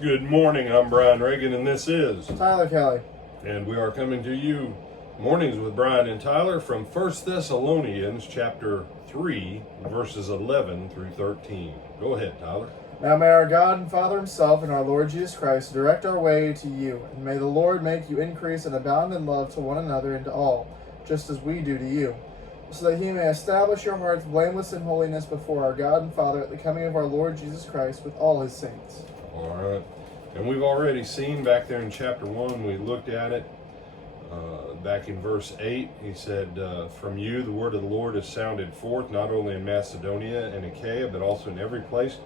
Good morning, I'm Brian Reagan, and this is Tyler Kelly. And we are coming to you Mornings with Brian and Tyler from 1 Thessalonians chapter 3, verses 11 through 13. Go ahead, Tyler. Now may our God and Father himself and our Lord Jesus Christ direct our way to you, and may the Lord make you increase and abound in love to one another and to all, just as we do to you, so that he may establish your hearts blameless in holiness before our God and Father at the coming of our Lord Jesus Christ with all his saints. All right. And we've already seen back there in chapter 1, we looked at it. Back in verse 8, he said, from you the word of the Lord is sounded forth, not only in Macedonia and Achaia, but also in every place.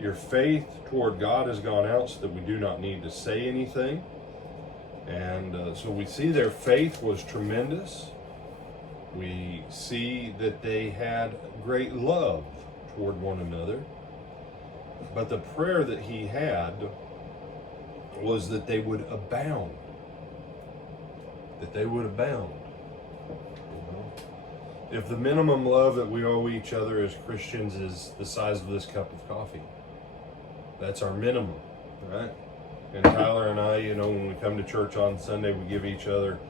Your faith toward God has gone out so that we do not need to say anything. And so we see their faith was tremendous. We see that they had great love toward one another. But the prayer that he had was that they would abound. That they would abound. You know? If the minimum love that we owe each other as Christians is the size of this cup of coffee, that's our minimum, right? And Tyler and I, when we come to church on Sunday, we give each other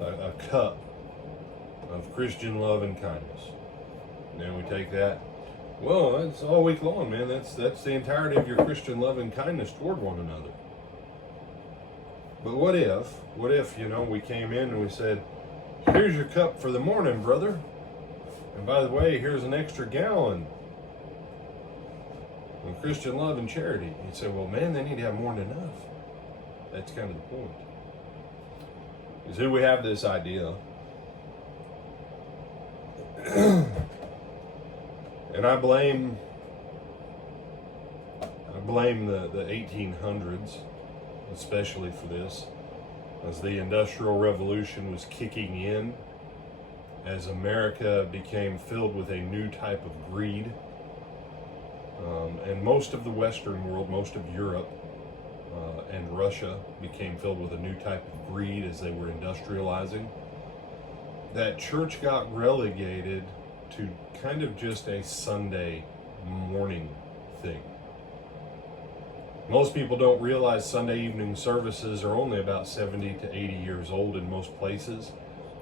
a cup of Christian love and kindness. And then we take that. Well, that's all week long, man. That's the entirety of your Christian love and kindness toward one another. But what if, we came in and we said, here's your cup for the morning, brother. And by the way, here's an extra gallon of Christian love and charity. You'd say, well, man, they need to have more than enough. That's kind of the point. You see, we have this idea. And I blame the 1800s, especially for this, as the Industrial Revolution was kicking in, as America became filled with a new type of greed. And most of the Western world, most of Europe and Russia became filled with a new type of greed as they were industrializing. That church got relegated to kind of just a Sunday morning thing. Most people don't realize Sunday evening services are only about 70 to 80 years old in most places.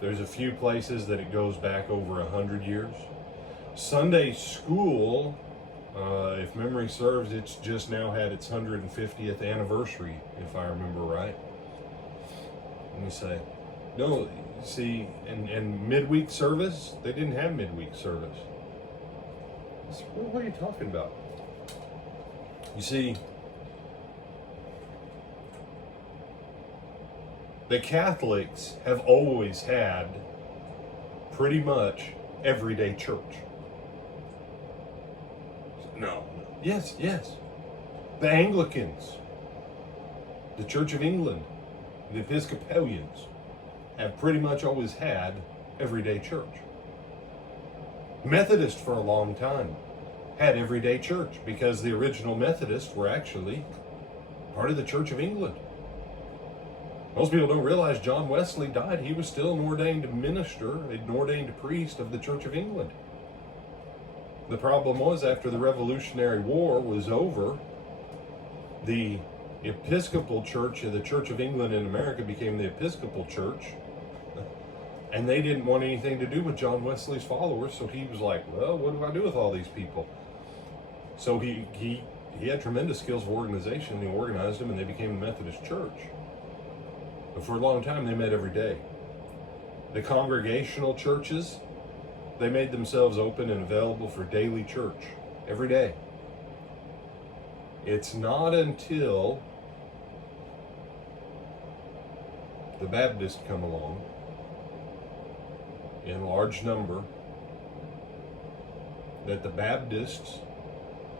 There's a few places that it goes back over 100 years. Sunday school, if memory serves, it's just now had its 150th anniversary, if I remember right. Let me say, no, see, and midweek service, they didn't have midweek service. What are you talking about? You see, the Catholics have always had pretty much everyday church. No. Yes. The Anglicans, the Church of England, the Episcopalians have pretty much always had everyday church. Methodists for a long time had everyday church because the original Methodists were actually part of the Church of England. Most people don't realize John Wesley died. He was still an ordained minister, an ordained priest of the Church of England. The problem was, after the Revolutionary War was over, the Episcopal Church of the Church of England in America became the Episcopal Church, and they didn't want anything to do with John Wesley's followers, so he was like, well, what do I do with all these people? So he had tremendous skills of organization. He organized them, and they became the Methodist Church. But for a long time, they met every day. The congregational churches, they made themselves open and available for daily church every day. It's not until the Baptists come along in large number that the Baptists,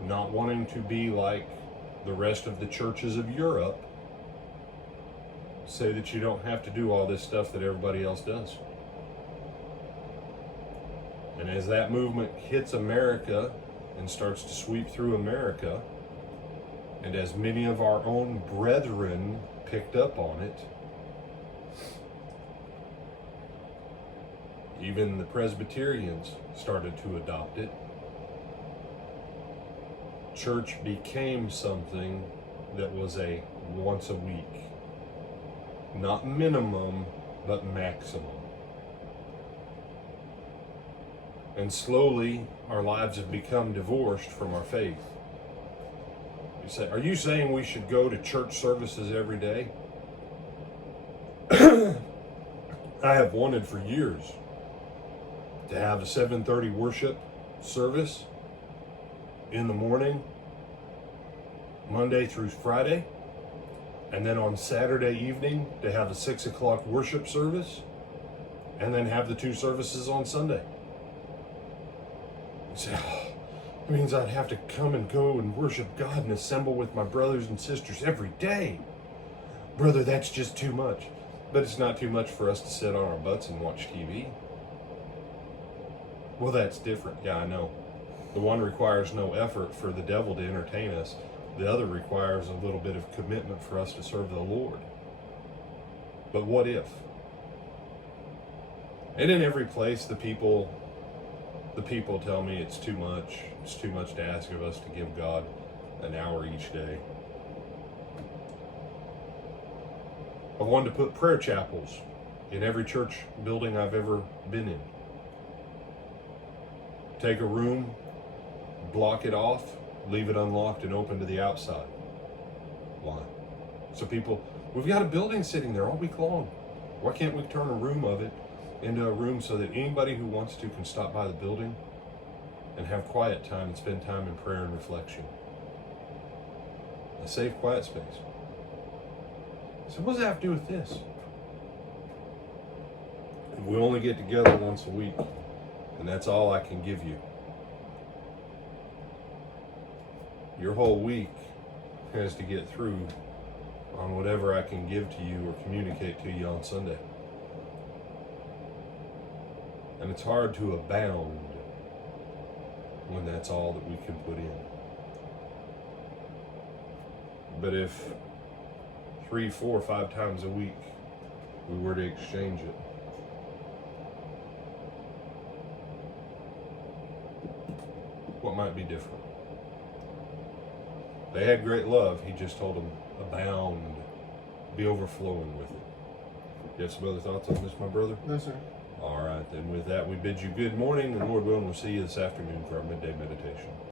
not wanting to be like the rest of the churches of Europe, say that you don't have to do all this stuff that everybody else does. And as that movement hits America and starts to sweep through America, and as many of our own brethren picked up on it, even the Presbyterians started to adopt it. Church became something that was a once a week. Not minimum, but maximum. And slowly, our lives have become divorced from our faith. You say, are you saying we should go to church services every day? I have wanted for years to have a 7:30 worship service in the morning, Monday through Friday, and then on Saturday evening to have a 6 o'clock worship service, and then have the 2 services on Sunday. You say, oh, it means I'd have to come and go and worship God and assemble with my brothers and sisters every day. Brother, that's just too much. But it's not too much for us to sit on our butts and watch TV. Well, that's different. Yeah, I know. The one requires no effort for the devil to entertain us. The other requires a little bit of commitment for us to serve the Lord. But what if? And in every place, the people tell me it's too much. It's too much to ask of us to give God an hour each day. I wanted to put prayer chapels in every church building I've ever been in. Take a room, block it off, leave it unlocked and open to the outside. Why? So we've got a building sitting there all week long. Why can't we turn a room of it into a room so that anybody who wants to can stop by the building and have quiet time and spend time in prayer and reflection? A safe, quiet space. So what does that have to do with this? We only get together once a week, and that's all I can give you. Your whole week has to get through on whatever I can give to you or communicate to you on Sunday. And it's hard to abound when that's all that we can put in. But if 3, 4, 5 times a week we were to exchange it, what might be different? They had great love. He just told them, abound, be overflowing with it. You have some other thoughts on this, my brother? No, sir. All right, then with that, we bid you good morning, and Lord willing, we'll see you this afternoon for our midday meditation.